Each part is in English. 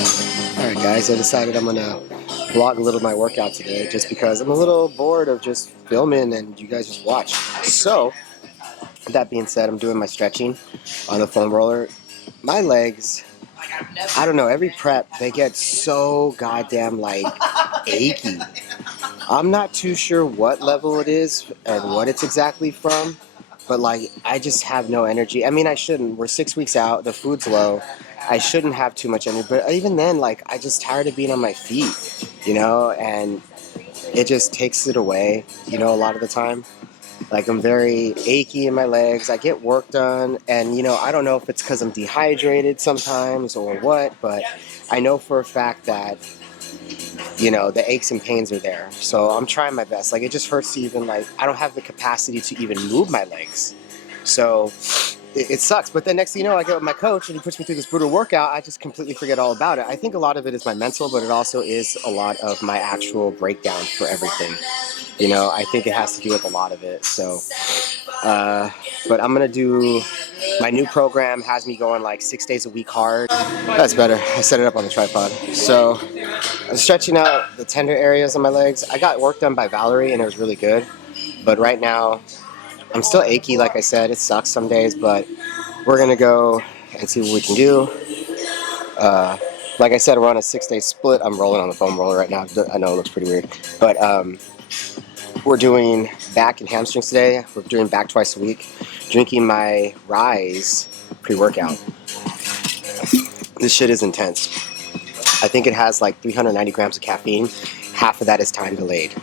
Alright guys, I decided I'm gonna vlog a little of my workout today just because I'm a little bored of just filming and you guys just watch. So, that being said, I'm doing my stretching on the foam roller. My legs, I don't know, every prep they get so goddamn like achy. I'm not too sure what level it is and what it's exactly from, but like I just have no energy. I mean, I shouldn't. We're 6 weeks out, the food's low. I shouldn't have too much energy, but even then, like I just tired of being on my feet, and it just takes it away, a lot of the time. Like I'm very achy in my legs. I get work done, and I don't know if it's because I'm dehydrated sometimes or what, but I know for a fact that the aches and pains are there. So I'm trying my best. Like it just hurts to even I don't have the capacity to even move my legs. So it sucks. But then next thing you know, I get with my coach and he puts me through this brutal workout. I just completely forget all about it. I think a lot of it is my mental, but it also is a lot of my actual breakdown for everything. I think it has to do with a lot of it. So, but I'm gonna do my new program has me going like 6 days a week hard. That's better. I set it up on the tripod. So I'm stretching out the tender areas of my legs. I got work done by Valerie and it was really good. But right now, I'm still achy, like I said. It sucks some days, but we're going to go and see what we can do. Like I said, we're on a 6-day split. I'm rolling on the foam roller right now. I know it looks pretty weird. But we're doing back and hamstrings today. We're doing back twice a week. Drinking my Rise pre-workout. This shit is intense. I think it has like 390 grams of caffeine. Half of that is time delayed.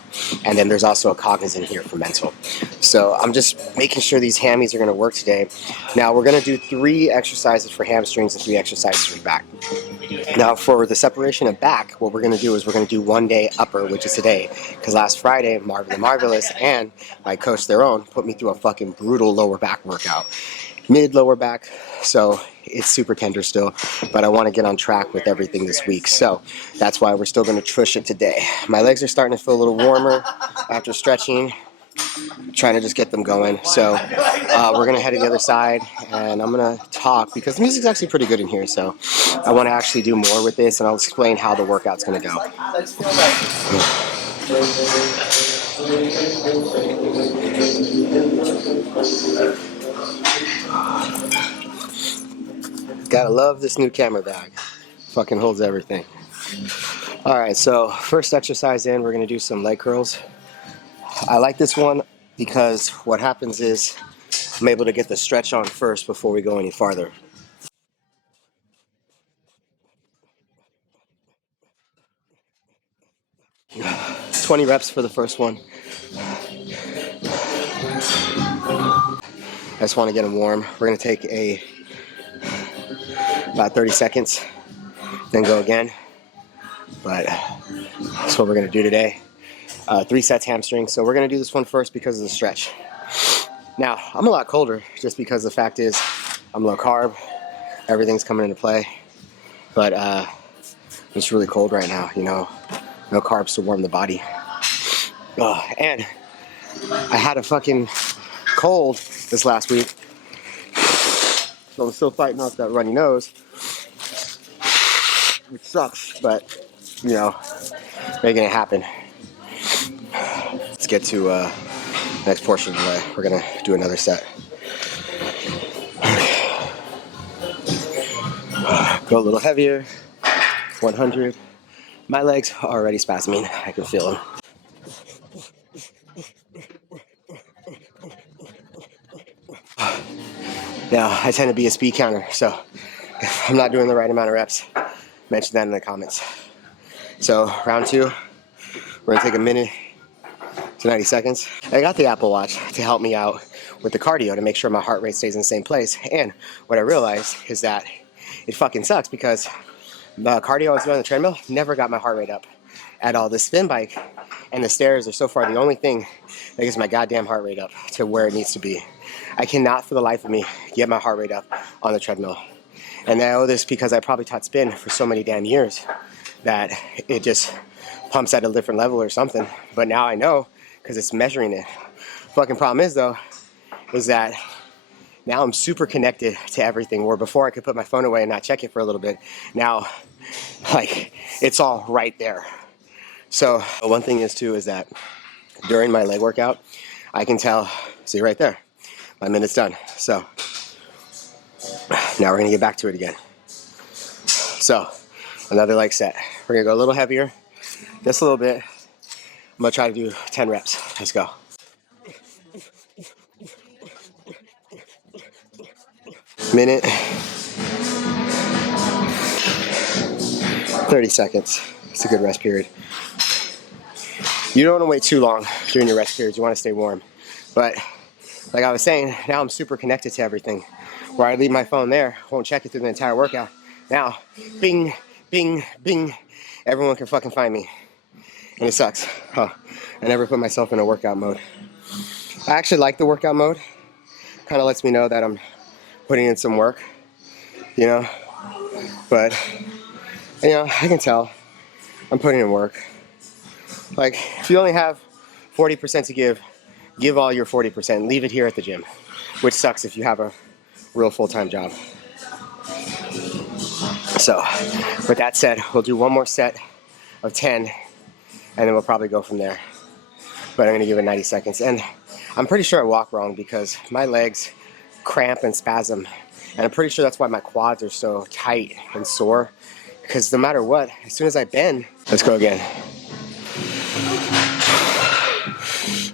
And then there's also a cognizant here for mental. So I'm just making sure these hammies are going to work today. Now we're going to do 3 exercises for hamstrings and 3 exercises for back. Now for the separation of back, what we're going to do is we're going to do 1 day upper, which is today. Because last Friday, Marvin the Marvelous and my coach their own put me through a fucking brutal lower back workout. Mid lower back, so it's super tender still, but I want to get on track with everything this week, so that's why we're still going to tush it today. My legs are starting to feel a little warmer after stretching, trying to just get them going. So we're going to head to the other side and I'm going to talk because the music's actually pretty good in here, so I want to actually do more with this and I'll explain how the workout's going to go. Gotta love this new camera bag. Fucking holds everything. Alright, so first exercise in, we're gonna do some leg curls. I like this one because what happens is I'm able to get the stretch on first before we go any farther. It's 20 reps for the first one. I just want to get them warm. We're gonna take about 30 seconds, then go again. But that's what we're gonna do today. 3 sets hamstring. So we're gonna do this one first because of the stretch. Now, I'm a lot colder just because the fact is I'm low carb, everything's coming into play, but it's really cold right now, no carbs to warm the body. And I had a fucking cold this last week, so I'm still fighting off that runny nose, which sucks, but, making it happen. Let's get to next portion of the way. We're gonna do another set. Go a little heavier. 100. My legs are already spasming. I can feel them. Now, I tend to be a speed counter, so if I'm not doing the right amount of reps, mention that in the comments. So, round 2, we're gonna take a minute to 90 seconds. I got the Apple Watch to help me out with the cardio to make sure my heart rate stays in the same place. And what I realized is that it fucking sucks because the cardio I was doing on the treadmill never got my heart rate up at all. The spin bike and the stairs are so far the only thing that gets my goddamn heart rate up to where it needs to be. I cannot for the life of me get my heart rate up on the treadmill. And I owe this because I probably taught spin for so many damn years that it just pumps at a different level or something. But now I know because it's measuring it. Fucking problem is though, is that now I'm super connected to everything, where before I could put my phone away and not check it for a little bit. Now Like, it's all right there. So one thing is too is that during my leg workout, I can tell, see right there, my minute's done. So now we're gonna get back to it again. So another leg set. We're gonna go a little heavier, just a little bit. I'm gonna try to do 10 reps. Let's go. Minute, 30 seconds. It's a good rest period. You don't want to wait too long during your rest periods. You want to stay warm. But like I was saying, now I'm super connected to everything. Where I leave my phone there, won't check it through the entire workout. Now, bing, bing, bing, everyone can fucking find me. And it sucks. Huh. I never put myself in a workout mode. I actually like the workout mode. Kind of lets me know that I'm putting in some work, you know. But, you know, I can tell I'm putting in work. Like, if you only have 40% to give all your 40%. Leave it here at the gym, which sucks if you have a real full-time job. So, with that said, we'll do one more set of 10, and then we'll probably go from there. But I'm gonna give it 90 seconds. And I'm pretty sure I walk wrong because my legs cramp and spasm. And I'm pretty sure that's why my quads are so tight and sore. Because no matter what, as soon as I bend, let's go again.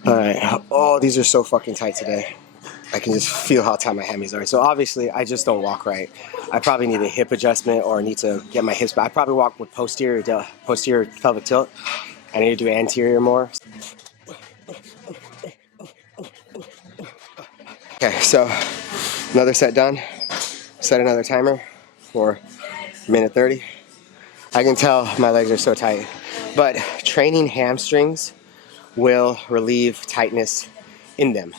All right. Oh, these are so fucking tight today. I can just feel how tight my hammies are. So obviously, I just don't walk right. I probably need a hip adjustment or need to get my hips back. I probably walk with posterior pelvic tilt. I need to do anterior more. Okay, so another set done. Set another timer for minute 30. I can tell my legs are so tight, but training hamstrings will relieve tightness in them.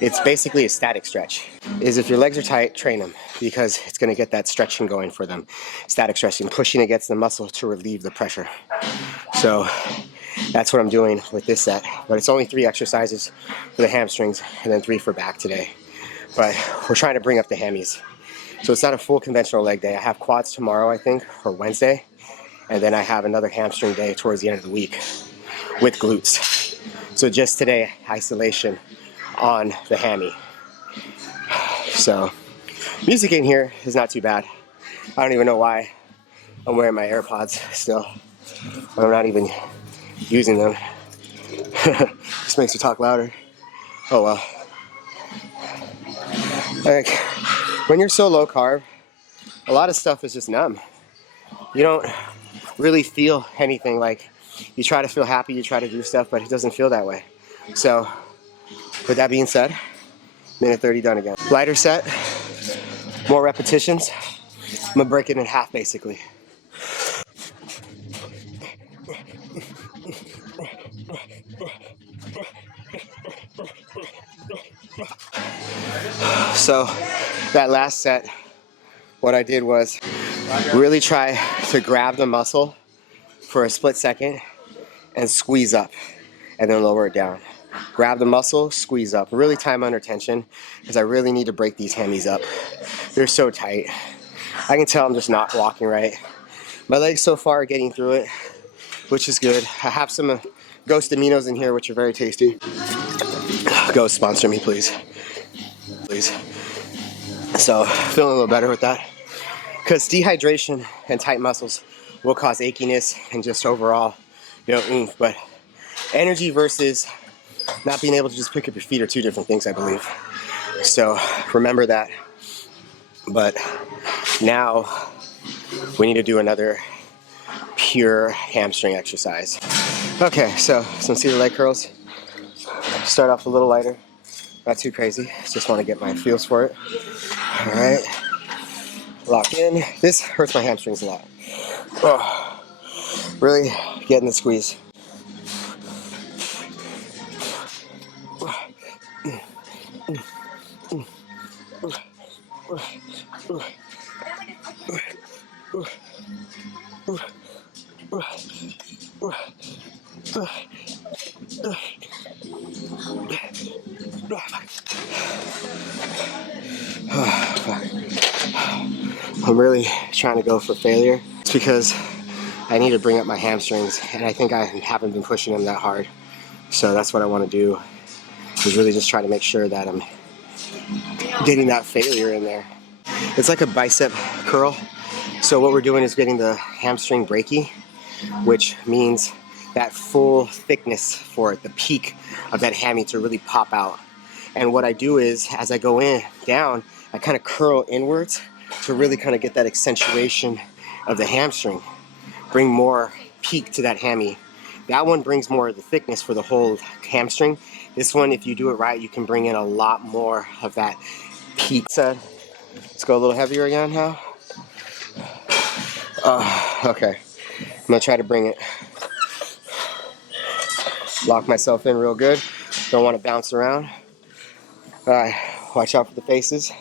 It's basically a static stretch. Is if your legs are tight, train them because it's going to get that stretching going for them. Static stretching, pushing against the muscle to relieve the pressure. So that's what I'm doing with this set. But it's only 3 exercises for the hamstrings and then 3 for back today. But we're trying to bring up the hammies. So it's not a full conventional leg day. I have quads tomorrow, I think, or Wednesday. And then I have another hamstring day towards the end of the week with glutes. So just today, isolation on the hammy. So music in here is not too bad. I don't even know why I'm wearing my AirPods still. I'm not even using them. Just makes me talk louder. Oh well. Like, when you're so low carb, a lot of stuff is just numb. You don't really feel anything. Like, you try to feel happy, you try to do stuff, but it doesn't feel that way. So, with that being said, minute 30 done again. Lighter set, more repetitions. I'm gonna break it in half basically. So, that last set, what I did was really try to grab the muscle for a split second and squeeze up and then lower it down. Grab the muscle, squeeze up. Really time under tension because I really need to break these hammies up. They're so tight. I can tell I'm just not walking right. My legs so far are getting through it, which is good. I have some Ghost aminos in here, which are very tasty. Ghost, sponsor me, please. Please. So, feeling a little better with that. Because dehydration and tight muscles will cause achiness and just overall, oomph. But energy versus not being able to just pick up your feet are 2 different things, I believe. So remember that. But now we need to do another pure hamstring exercise. Okay, so some seated leg curls. Start off a little lighter, not too crazy. Just want to get my feels for it. All right, lock in. This hurts my hamstrings a lot. Oh, really getting the squeeze. I'm really trying to go for failure. because I need to bring up my hamstrings, and I think I haven't been pushing them that hard. So that's what I want to do, is really just try to make sure that I'm getting that failure in there. It's like a bicep curl. So what we're doing is getting the hamstring brachii, which means that full thickness for it, the peak of that hammy to really pop out. And what I do is, as I go in, down, I kind of curl inwards to really kind of get that accentuation of the hamstring. Bring more peak to that hammy. That one brings more of the thickness for the whole hamstring. This one, if you do it right, you can bring in a lot more of that peak. Let's go a little heavier again now. Okay. I'm gonna try to bring it. Lock myself in real good. Don't want to bounce around. All right, watch out for the faces.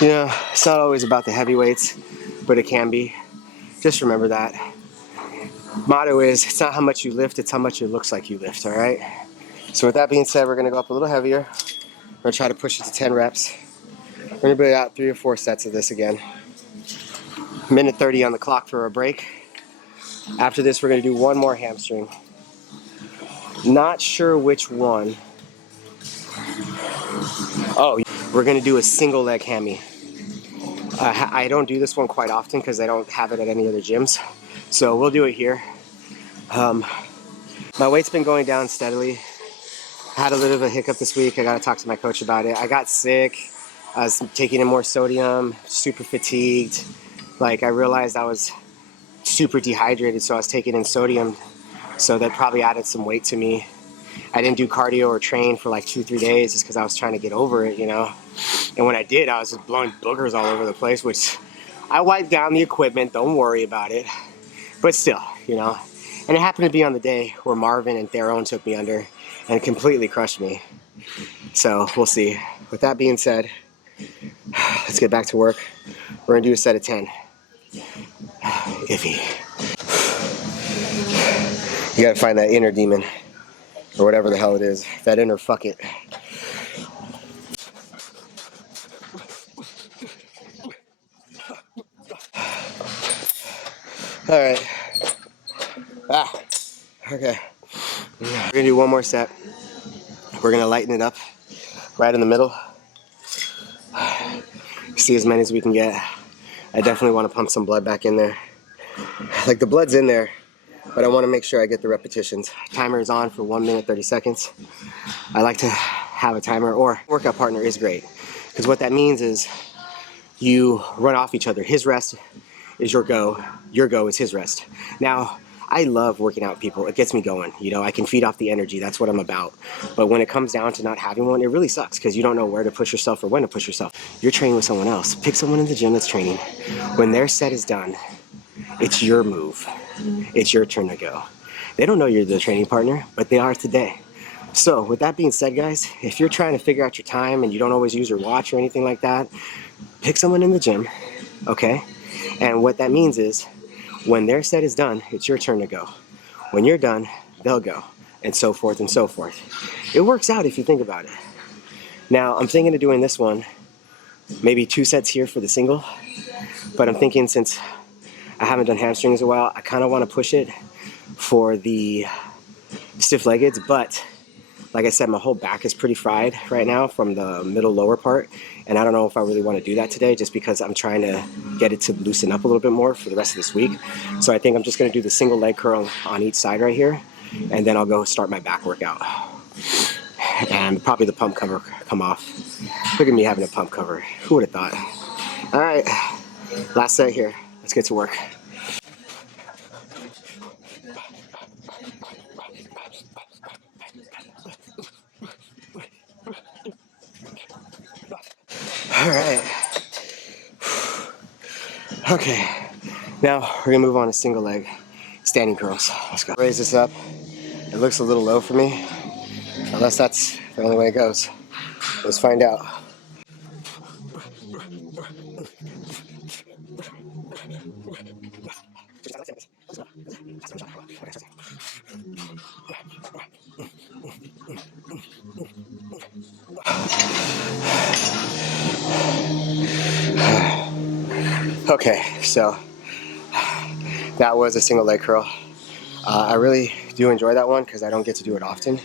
You know, it's not always about the heavy weights, but it can be. Just remember that. Motto is, it's not how much you lift, it's how much it looks like you lift, all right? So with that being said, we're gonna go up a little heavier. We're gonna try to push it to 10 reps. We're gonna be out 3 or 4 sets of this again. Minute 30 on the clock for a break. After this, we're gonna do one more hamstring. Not sure which one. Oh, we're gonna do a single leg hammy. I don't do this one quite often because I don't have it at any other gyms. So we'll do it here. My weight's been going down steadily. I had a little bit of a hiccup this week. I gotta talk to my coach about it. I got sick. I was taking in more sodium, super fatigued. Like, I realized I was super dehydrated, so I was taking in sodium. So that probably added some weight to me. I didn't do cardio or train for like 2-3 days just because I was trying to get over it, you know. And when I did, I was just blowing boogers all over the place, which I wiped down the equipment, don't worry about it. But still, you know. And it happened to be on the day where Marvin and Theron took me under and completely crushed me. So we'll see. With that being said, let's get back to work. We're gonna do a set of 10. Iffy. You gotta find that inner demon, or whatever the hell it is. That inner fuck it. All right. Okay. We're gonna do one more set. We're gonna lighten it up right in the middle. See as many as we can get. I definitely want to pump some blood back in there. Like, the blood's in there, but I want to make sure I get the repetitions. Timer is on for 1 minute 30 seconds. I like to have a timer, or workout partner is great, because what that means is you run off each other. His rest is your go is his rest. Now, I love working out with people. It gets me going. You know, I can feed off the energy. That's what I'm about. But when it comes down to not having one, it really sucks because you don't know where to push yourself or when to push yourself. You're training with someone else. Pick someone in the gym that's training. When their set is done, it's your move. It's your turn to go. They don't know you're the training partner, but they are today. So with that being said, guys, if you're trying to figure out your time and you don't always use your watch or anything like that, pick someone in the gym, okay? And what that means is, when their set is done, it's your turn to go. When you're done, they'll go, and so forth and so forth. It works out if you think about it. Now, I'm thinking of doing this one, maybe 2 sets here for the single, but I'm thinking, since I haven't done hamstrings in a while, I kind of want to push it for the stiff-leggeds, but like I said, my whole back is pretty fried right now from the middle lower part, and I don't know if I really want to do that today, just because I'm trying to get it to loosen up a little bit more for the rest of this week. So I think I'm just going to do the single leg curl on each side right here, and then I'll go start my back workout. And probably the pump cover come off. Look at me having a pump cover. Who would have thought? All right, last set here. Let's get to work. All right. Okay, now we're gonna move on to single leg standing curls. Let's go. Raise this up. It looks a little low for me, unless that's the only way it goes. Let's find out. Okay, so that was a single leg curl. I really do enjoy that one because I don't get to do it often.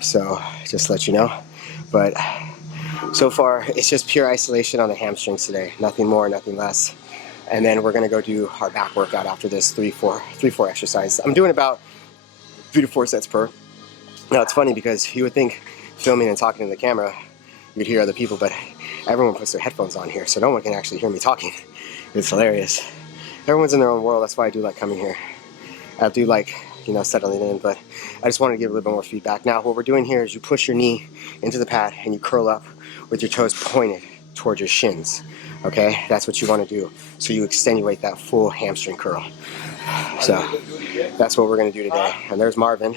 So just let you know. But so far, it's just pure isolation on the hamstrings today. Nothing more, nothing less. And then we're gonna go do our back workout after this 3-4 exercise. I'm doing about 3 to 4 sets per. Now it's funny because you would think filming and talking to the camera, you'd hear other people, but everyone puts their headphones on here, so no one can actually hear me talking. It's hilarious. Everyone's in their own world. That's why I do like coming here. I do like, settling in, but I just wanted to give a little bit more feedback. Now, what we're doing here is you push your knee into the pad and you curl up with your toes pointed towards your shins. Okay, that's what you want to do. So you extenuate that full hamstring curl. So that's what we're going to do today. And there's Marvin.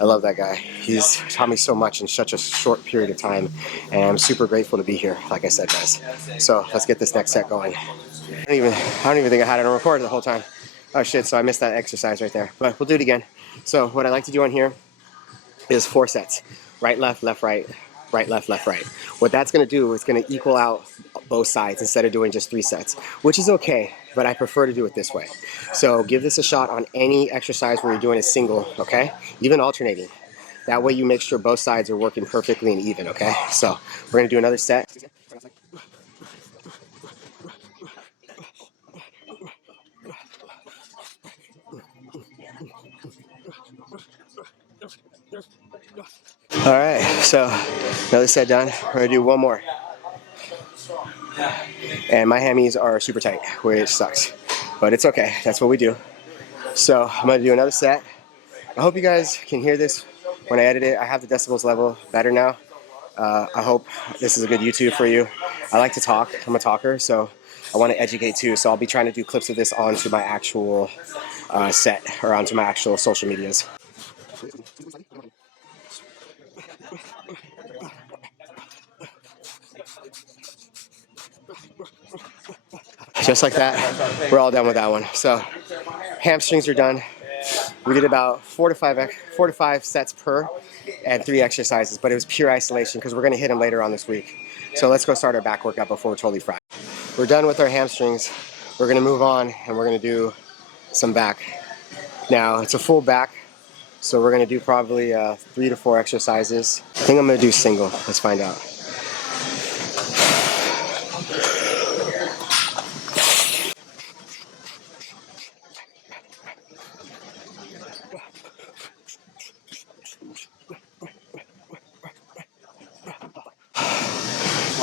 I love that guy. He's taught me so much in such a short period of time, and I'm super grateful to be here, like I said, guys. So let's get this next set going. I don't even think I had it on record the whole time. Oh shit, so I missed that exercise right there. But we'll do it again. So what I like to do on here is 4 sets. Right, left, right, left, right. What that's gonna do is gonna equal out both sides instead of doing just 3 sets, which is okay, but I prefer to do it this way. So give this a shot on any exercise where you're doing a single, okay? Even alternating. That way you make sure both sides are working perfectly and even, okay? So we're gonna do another set. All right, so another set done. We're gonna do one more. And my hammies are super tight, which sucks, but it's okay. That's what we do. So I'm gonna do another set. I hope you guys can hear this when I edit it. I have the decibels level better now. I hope this is a good YouTube for you. I like to talk. I'm a talker, so I want to educate too. So I'll be trying to do clips of this onto my actual set or onto my actual social medias. Just like that, we're all done with that one. So hamstrings are done. We did about 4 to 5 sets per and 3 exercises, but it was pure isolation because we're going to hit them later on this week. So let's go start our back workout before we're totally fried. We're done with our hamstrings. We're going to move on and we're going to do some back. Now it's a full back, so we're going to do probably 3 to 4 exercises. I think I'm going to do single. Let's find out.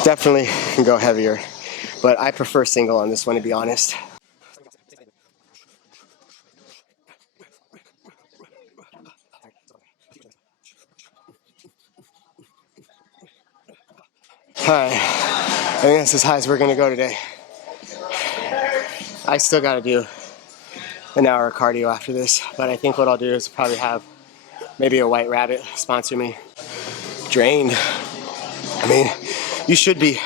Definitely can go heavier, but I prefer single on this one, to be honest. Alright, I think that's as high as we're gonna go today. I still gotta do an hour of cardio after this, but I think what I'll do is probably have maybe a White Rabbit sponsor me. Drained. I mean, you should be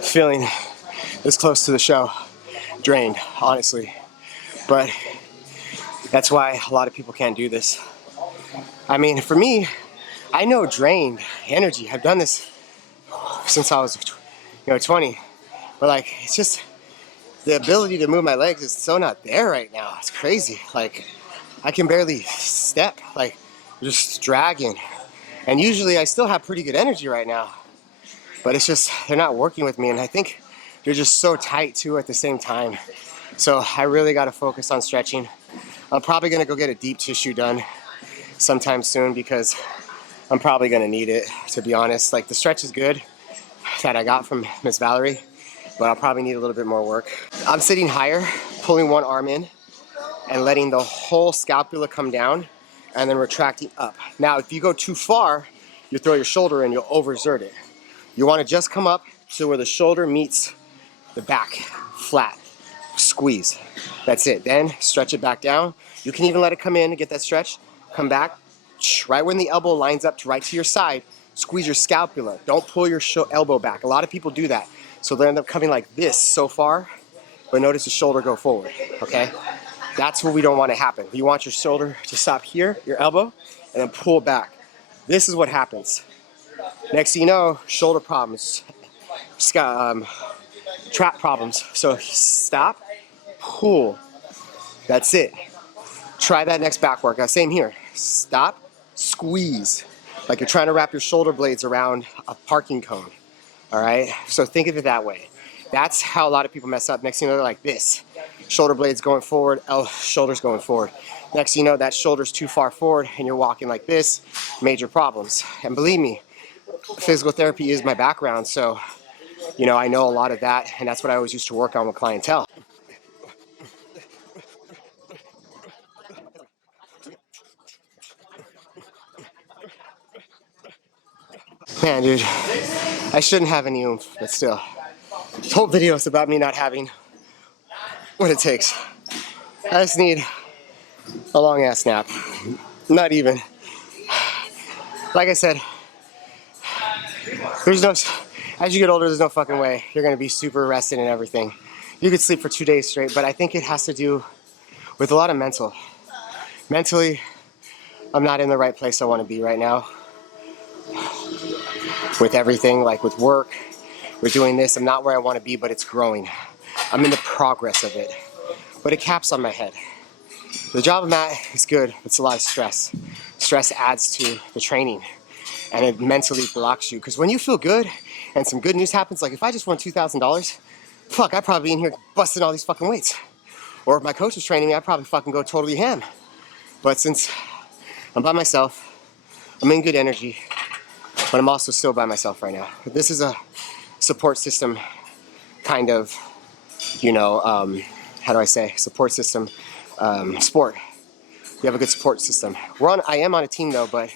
feeling this close to the show. Drained, honestly. But that's why a lot of people can't do this. I mean, for me, I know drained energy. I've done this since I was 20. But like, it's just the ability to move my legs is so not there right now. It's crazy. Like, I can barely step, like just dragging. And usually I still have pretty good energy right now, but it's just, they're not working with me. And I think they're just so tight too at the same time. So I really got to focus on stretching. I'm probably going to go get a deep tissue done sometime soon because I'm probably going to need it, to be honest. Like, the stretch is good that I got from Miss Valerie, but I'll probably need a little bit more work. I'm sitting higher, pulling one arm in and letting the whole scapula come down and then retracting up. Now, if you go too far, you throw your shoulder in, you'll overexert it. You want to just come up to where the shoulder meets the back, flat, squeeze. That's it. Then stretch it back down. You can even let it come in and get that stretch. Come back, right when the elbow lines up to right to your side, squeeze your scapula. Don't pull your elbow back. A lot of people do that. So they'll end up coming like this so far, but notice the shoulder go forward, okay? That's what we don't want to happen. You want your shoulder to stop here, your elbow, and then pull back. This is what happens. Next thing you know, shoulder problems, trap problems. So stop, pull. That's it. Try that next back workout. Same here. Stop, squeeze. Like you're trying to wrap your shoulder blades around a parking cone. All right? So think of it that way. That's how a lot of people mess up. Next thing you know, they're like this. Shoulder blades going forward, shoulders going forward. Next thing you know, that shoulder's too far forward and you're walking like this. Major problems. And believe me, physical therapy is my background. So, you know, I know a lot of that. And that's what I always used to work on with clientele. Man, dude, I shouldn't have any oomph, but still. This whole video is about me not having what it takes. I just need a long ass nap. Not even. Like I said, there's no, as you get older, there's no fucking way you're gonna be super rested and everything. You could sleep for 2 days straight, but I think it has to do with a lot of mental. Mentally, I'm not in the right place I wanna be right now. With everything, like with work, with doing this, I'm not where I wanna be, but it's growing. I'm in the progress of it, but it caps on my head. The job I'm at is good, it's a lot of stress. Stress adds to the training and it mentally blocks you. Because when you feel good and some good news happens, like if I just won $2,000, fuck, I'd probably be in here busting all these fucking weights. Or if my coach was training me, I'd probably fucking go totally ham. But since I'm by myself, I'm in good energy, but I'm also still by myself right now. This is a support system kind of, you know, how do I say, support system sport. We have a good support system. I am on a team though, but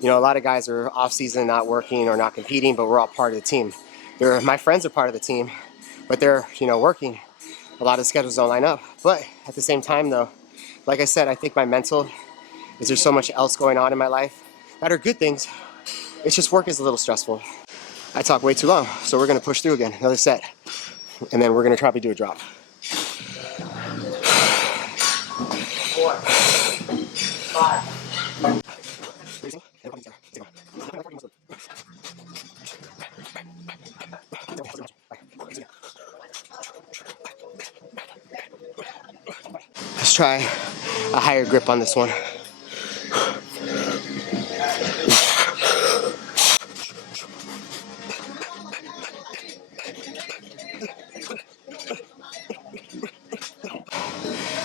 you know, a lot of guys are off season, not working or not competing, but we're all part of the team. My friends are part of the team, but they're, you know, working. A lot of schedules don't line up. But at the same time though, like I said, I think my mental is there's so much else going on in my life that are good things. It's just work is a little stressful. I talk way too long, so we're gonna push through again, another set. And then we're gonna probably do a drop. 4, 5. Let's try a higher grip on this one.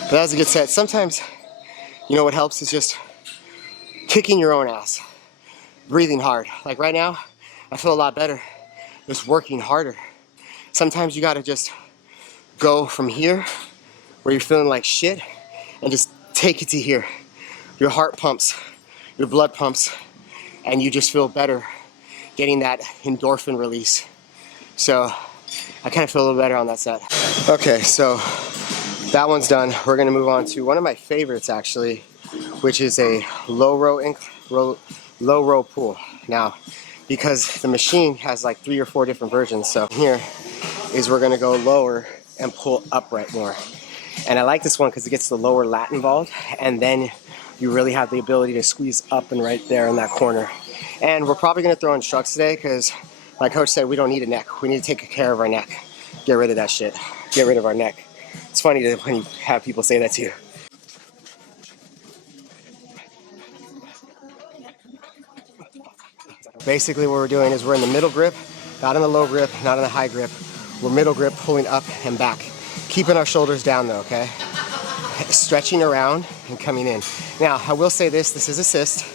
But that was a good set. Sometimes, you know what helps is just kicking your own ass, breathing hard. Like right now, I feel a lot better just working harder. Sometimes you gotta just go from here, where you're feeling like shit, and just take it to here. Your heart pumps, your blood pumps, and you just feel better getting that endorphin release. So I kind of feel a little better on that set. Okay, so that one's done. We're gonna move on to one of my favorites actually, which is a low row pull. Now, because the machine has like 3 or 4 different versions, so here is we're gonna go lower and pull upright more. And I like this one because it gets the lower lat involved, and then you really have the ability to squeeze up and right there in that corner. And we're probably gonna throw in shrugs today because my coach said we don't need a neck. We need to take care of our neck. Get rid of that shit. Get rid of our neck. It's funny when you have people say that to you. Basically what we're doing is we're in the middle grip, not in the low grip, not in the high grip. We're middle grip, pulling up and back. Keeping our shoulders down though, okay? Stretching around and coming in. Now, I will say this is assist.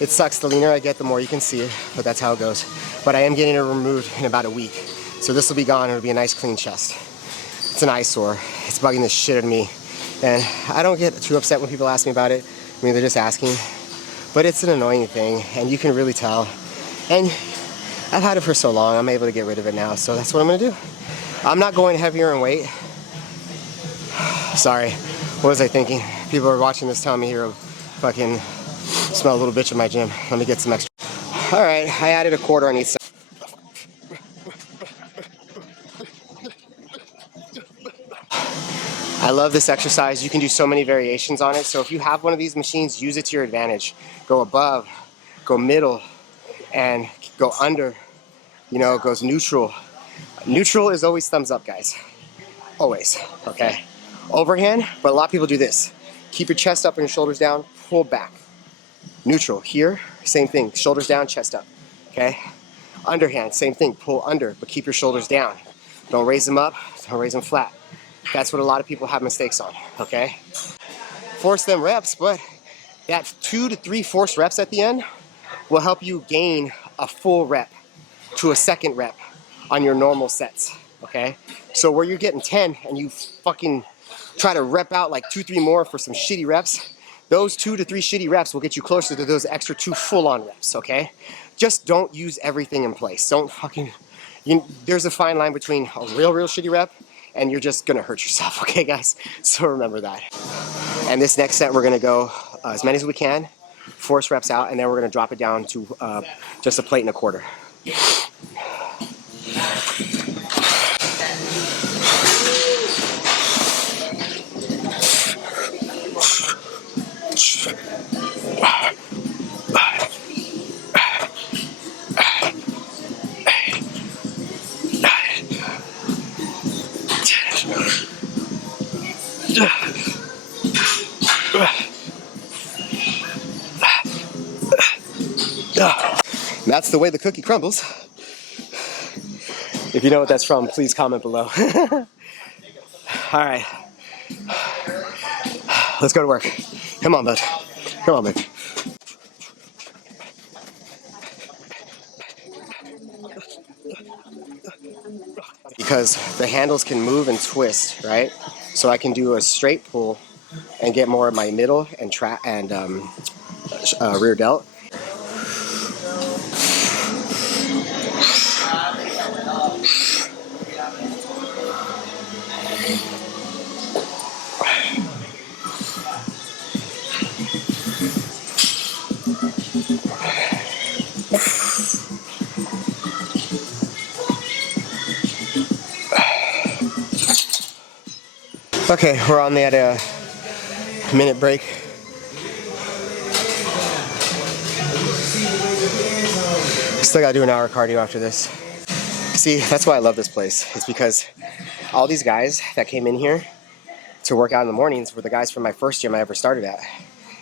It sucks, the leaner I get, the more you can see it, but that's how it goes. But I am getting it removed in about a week. So this will be gone, it'll be a nice clean chest. It's an eyesore, it's bugging the shit out of me. And I don't get too upset when people ask me about it. I mean, they're just asking. But it's an annoying thing, and you can really tell. And I've had it for so long, I'm able to get rid of it now, so that's what I'm gonna do. I'm not going heavier in weight. Sorry, what was I thinking? People are watching this telling me here, fucking smell a little bitch in my gym. Let me get some extra. All right, I added a quarter on each side. I love this exercise. You can do so many variations on it. So if you have one of these machines, use it to your advantage. Go above, go middle, and go under. You know, it goes neutral. Neutral is always thumbs up, guys. Always, okay? Overhand, but a lot of people do this. Keep your chest up and your shoulders down, pull back. Neutral, here, same thing. Shoulders down, chest up, okay? Underhand, same thing. Pull under, but keep your shoulders down. Don't raise them up, don't raise them flat. That's what a lot of people have mistakes on, okay? Force them reps, but that 2 to 3 forced reps at the end will help you gain a full rep to a second rep on your normal sets, okay? So where you're getting 10 and you fucking try to rep out like 2, 3 more for some shitty reps, those 2 to 3 shitty reps will get you closer to those extra 2 full-on reps, okay? Just don't use everything in place. Don't fucking, there's a fine line between a real shitty rep and you're just gonna hurt yourself, okay guys? So remember that. And this next set, we're gonna go as many as we can, force reps out, and then we're gonna drop it down to just a plate and a quarter. That's the way the cookie crumbles. If you know what that's from, please comment below. All right, let's go to work. Come on, bud. Come on, bud. Because the handles can move and twist, right? So I can do a straight pull and get more of my middle and rear delt. Okay, we're on that minute break. Still gotta do an hour of cardio after this. See, that's why I love this place. It's because all these guys that came in here to work out in the mornings were the guys from my first gym I ever started at.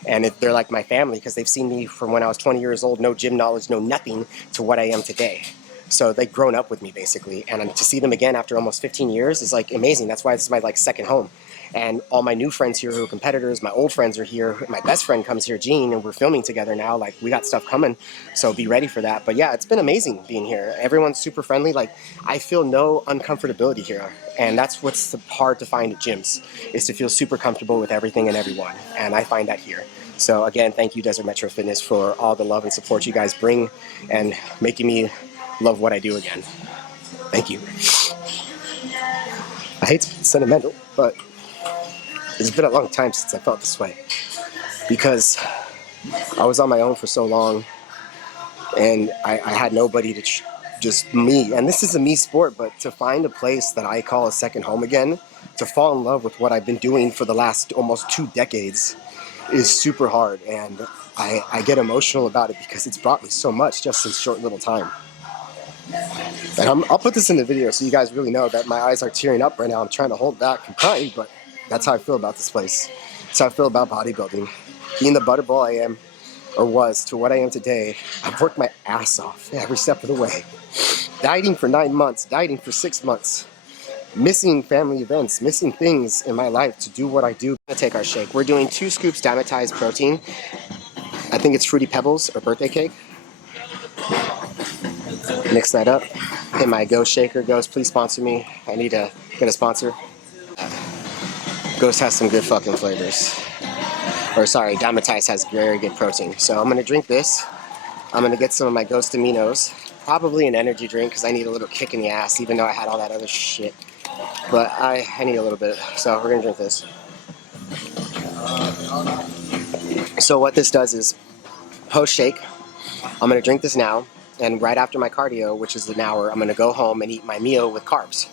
And they're like my family because they've seen me from when I was 20 years old, no gym knowledge, no nothing, to what I am today. So they've grown up with me basically, and to see them again after almost 15 years is like amazing. That's why this is my like second home. And all my new friends here who are competitors, my old friends are here. My best friend comes here, Gene, and we're filming together now. Like, we got stuff coming, so be ready for that. But yeah, it's been amazing being here. Everyone's super friendly. Like, I feel no uncomfortability here. And that's what's hard to find at gyms, is to feel super comfortable with everything and everyone. And I find that here. So again, thank you, Desert Metro Fitness, for all the love and support you guys bring and making me love what I do again. Thank you. I hate to be sentimental, but it's been a long time since I felt this way, because I was on my own for so long and I had nobody to just me. And this is a me sport, but to find a place that I call a second home again, to fall in love with what I've been doing for the last almost 2 decades is super hard. And I get emotional about it because it's brought me so much just in a short little time. And I'll put this in the video so you guys really know that my eyes are tearing up right now. I'm trying to hold back from crying, but that's how I feel about this place. That's how I feel about bodybuilding. Being the butterball I am, or was, to what I am today, I've worked my ass off every step of the way. Dieting for 9 months, dieting for 6 months, missing family events, missing things in my life to do what I do. We're gonna take our shake. We're doing 2 scoops Damatized protein. I think it's Fruity Pebbles or birthday cake. Mix that up. Hit my Ghost shaker. Ghost, please sponsor me. I need to get a sponsor. Ghost has some good fucking flavors. Or sorry, Damatized has very good protein. So I'm gonna drink this. I'm gonna get some of my Ghost aminos. Probably an energy drink because I need a little kick in the ass, even though I had all that other shit. But I need a little bit. So we're gonna drink this. So what this does is, post shake, I'm gonna drink this now, and right after my cardio, which is an hour, I'm gonna go home and eat my meal with carbs.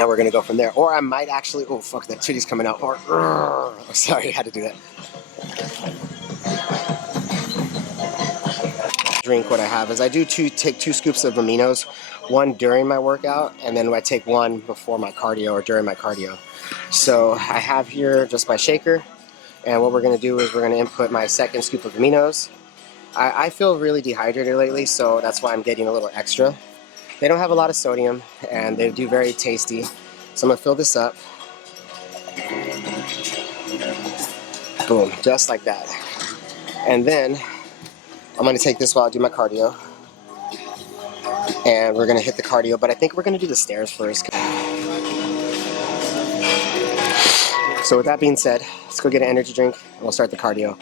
and we're gonna go from there. Or I might actually, oh fuck, that titty's coming out hard. Oh, sorry, I had to do that. Drink, what I have is I do take 2 scoops of aminos, one during my workout, and then I take one before my cardio or during my cardio. So I have here just my shaker, and what we're gonna do is we're gonna input my 2nd scoop of aminos. I feel really dehydrated lately, so that's why I'm getting a little extra. They don't have a lot of sodium, and they do very tasty. So I'm gonna fill this up. Boom, just like that. And then I'm gonna take this while I do my cardio. And we're gonna hit the cardio, but I think we're gonna do the stairs first. So with that being said, let's go get an energy drink and we'll start the cardio.